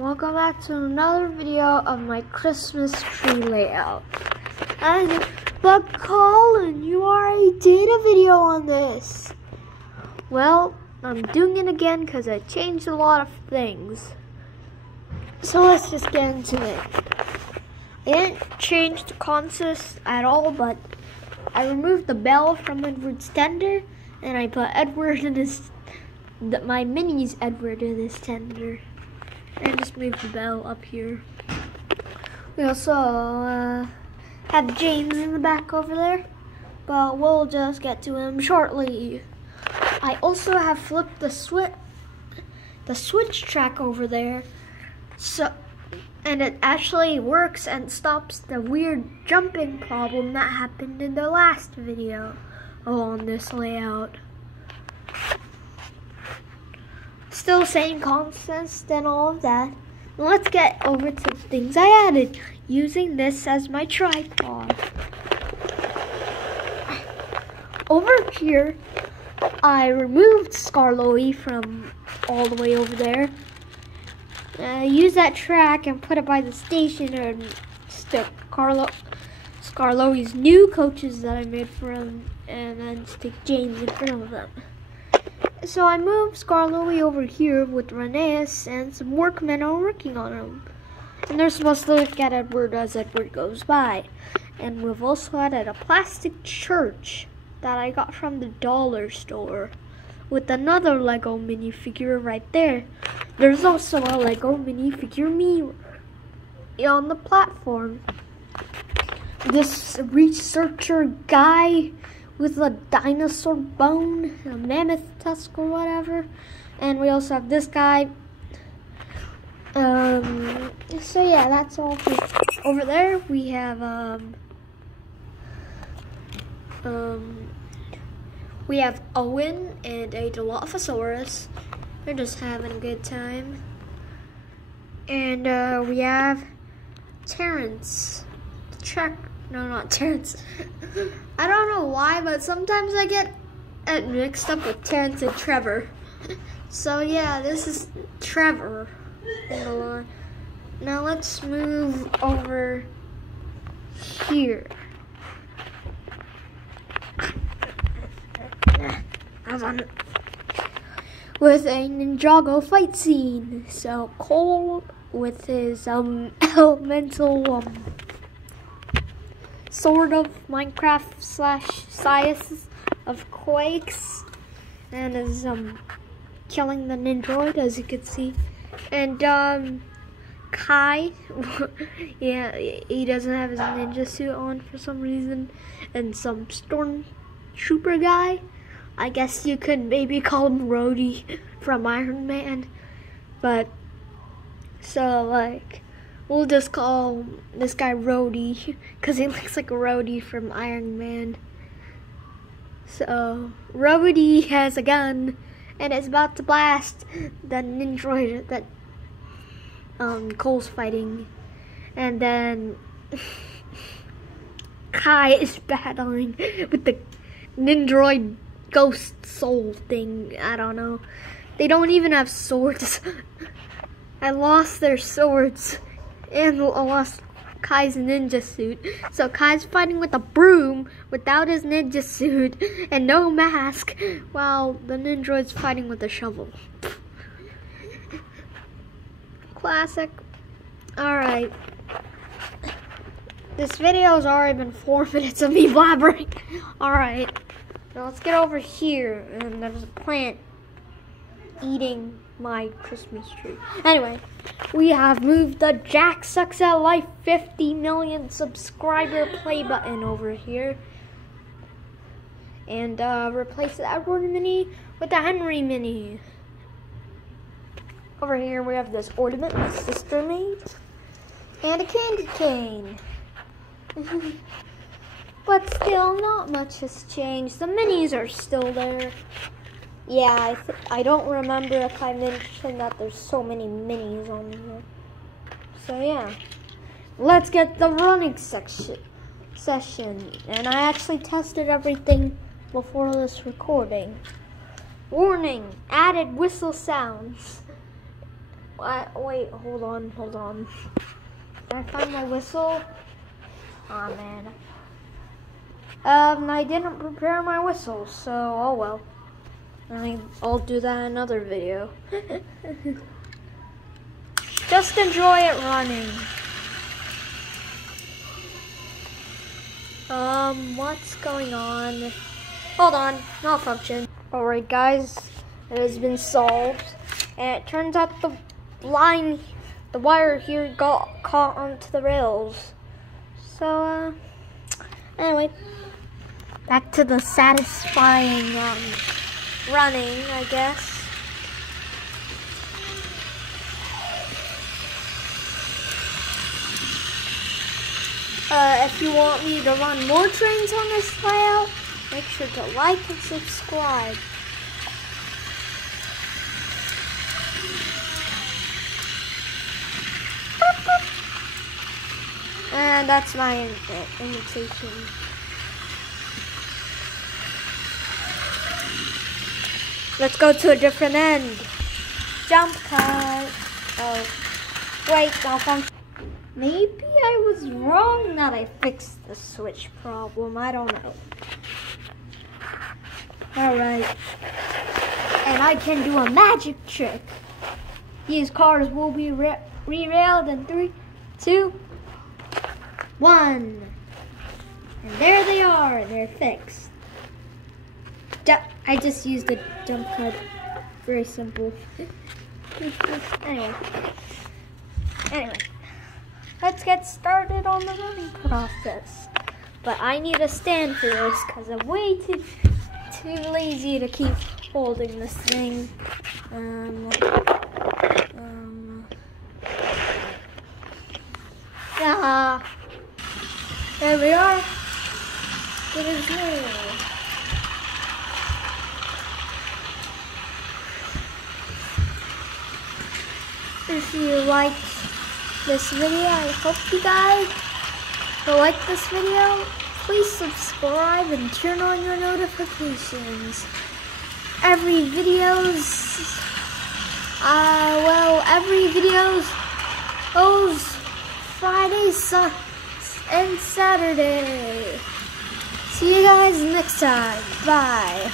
welcome back to another video of my Christmas tree layout. But Colin, you already did a video on this. Well, I'm doing it again because I changed a lot of things. So let's just get into it. I didn't change the consist at all, but I removed the bell from Edward's tender, and I put Edward in his, my mini's Edward in his tender. And just move the bell up here. We also have James in the back over there, but we'll just get to him shortly. I also have flipped the switch track over there, and it actually works and stops the weird jumping problem that happened in the last video on this layout. Still same consist and all of that. Let's get over to the things I added using this as my tripod. Over here, I removed Skarloey from all the way over there. Use that track and put it by the station and stick Skarloey's new coaches that I made for him, and then stick James in front of them. So I moved Skarloey over here with Rheneas, and some workmen are working on him. And they're supposed to look at Edward as Edward goes by. And we've also added a plastic church that I got from the dollar store with another Lego minifigure right there. There's also a Lego minifigure mirror on the platform. This researcher guy with a dinosaur bone, a mammoth tusk or whatever. And we also have this guy. So yeah, that's all. Over there we have Owen and a Dilophosaurus. They're just having a good time. And we have Terrence. No, not Terrence. I don't know why, but sometimes I get mixed up with Terrence and Trevor. So yeah, this is Trevor. Now let's move over here. With a Ninjago fight scene. So Cole with his elemental sort of Minecraft / Sias of Quakes, and is killing the Nindroid, as you can see. And Kai, yeah, he doesn't have his ninja suit on for some reason, and some stormtrooper guy. I guess you could maybe call him Rhodey from Iron Man, but so like we'll just call this guy Rhodey because he looks like a Rhodey from Iron Man. So Rhodey has a gun and is about to blast the Nindroid that Cole's fighting, and then Kai is battling with the Nindroid ghost soul thing. I don't know. They don't even have swords. I lost their swords and I lost Kai's ninja suit. So Kai's fighting with a broom without his ninja suit and no mask, while the Nindroid's fighting with a shovel. Classic. Alright. This video's already been 4 minutes of me blabbering. Alright. Now let's get over here, and there's a plant eating my Christmas tree. Anyway, we have moved the Jack Sucks at Life 50 million subscriber play button over here, and replace the Edward mini with the Henry mini. Over here we have this ornament my sister made, and a candy cane. But still, not much has changed. The minis are still there. Yeah, I don't remember if I mentioned that there's so many minis on here. So yeah, let's get the running session. And I actually tested everything before this recording. Warning, added whistle sounds. Wait, hold on. Can I find my whistle? Aw, man. I didn't prepare my whistle, so oh well. I'll do that in another video. Just enjoy it running. What's going on? Hold on, malfunction. Alright guys, it has been solved. And it turns out the wire here got caught onto the rails. So, anyway, back to the satisfying, running, I guess. If you want me to run more trains on this layout, make sure to like and subscribe. And that's my invitation. Let's go to a different end. Jump cut. Oh, wait, malfunction. Maybe I was wrong that I fixed the switch problem. I don't know. Alright. And I can do a magic trick. These cars will be re-railed in 3, 2, 1. And there they are. They're fixed. I just used a jump cut. Very simple. Anyway. Let's get started on the running process. But I need a stand for this because I'm way too lazy to keep holding this thing. There we are. It is me. If you liked this video, I hope you guys will like this video. Please subscribe and turn on your notifications. Every video goes Friday, and Saturday. See you guys next time. Bye.